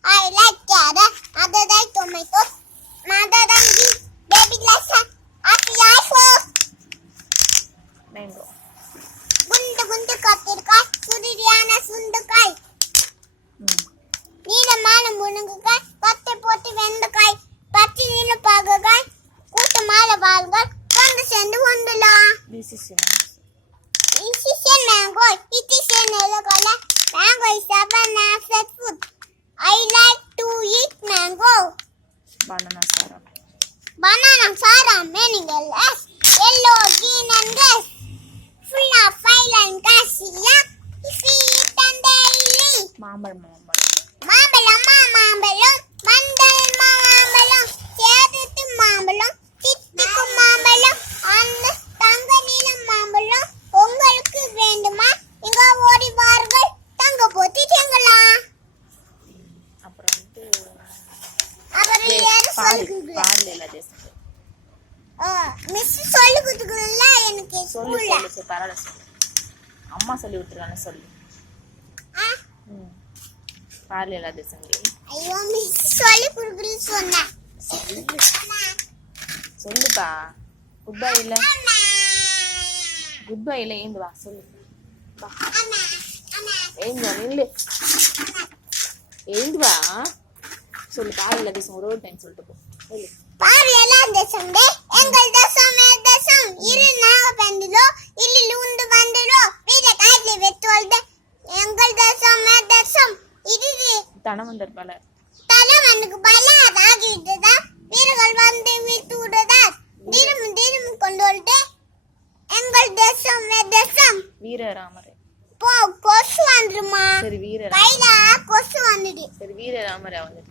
I like carrot. Mother like tomatoes. Mother like beef. Baby like sa- apple. Mango குண்டு குண்டு கத்திரிக்காய். சுருதியான சுண்டைக்காய். நீளமான முருங்கைக்காய் பத்தை போட்டு வெண்டைக்காய் பச்சை நீல பாகக்காய். கூட்டமான வாள்கள். கொண்டு சேர்ந்து கொண்டுலாம் toparlanan Sara. Banana Sara meningal as yellow green and gas full of file and gas yap if you and daily. Mamar mamar. அப்புறம் டே- யாரும் பாரு சொல்லுக்குள்ள பாருல இல்ல தேசம் மிஸ் சொல்லி கொடுத்துக்கல எனக்கு சொல்லு ஸ்கூல்ல சொல்லு சரி பரவாயில்ல சொல்லு. அம்மா சொல்லி விட்டுருக்காங்க சொல்லு. ஐயோ மிஸ் சொல்லி கொடுக்கல சொன்னேன் சொல்லுப்பா. குட் பை இல்ல. குட் பை இல்ல ஏந்து வா சொல்லு. ஏந்து வா நில்லு. ஏந்து வா. சொல்லு பாரல தேசம் ஒரு ஒரு டைம் சொல்லிட்டு போ. பாரியல தேசம் எங்கள் தேசம் ஏ தேசம். இரு நாக பந்திலோ உண்டு லூந்து பந்திலோ வீட காய்லி வெத்துவல்தே எங்கள் தேசம் ஏ தேசம். இது தனவந்தர் பல. தனவனுக்கு பல ஆகி விட்டதா? வீரர்கள் வந்து விட்டு விடுதா திரும்ப திரும்ப கொண்டு வந்து எங்கள் தேசம் ஏ தேசம். வீரராமரே. போ கொசு வந்துருமா சரி வீரர் கொசு வந்துடு. சரி வீரராமரா வந்துடு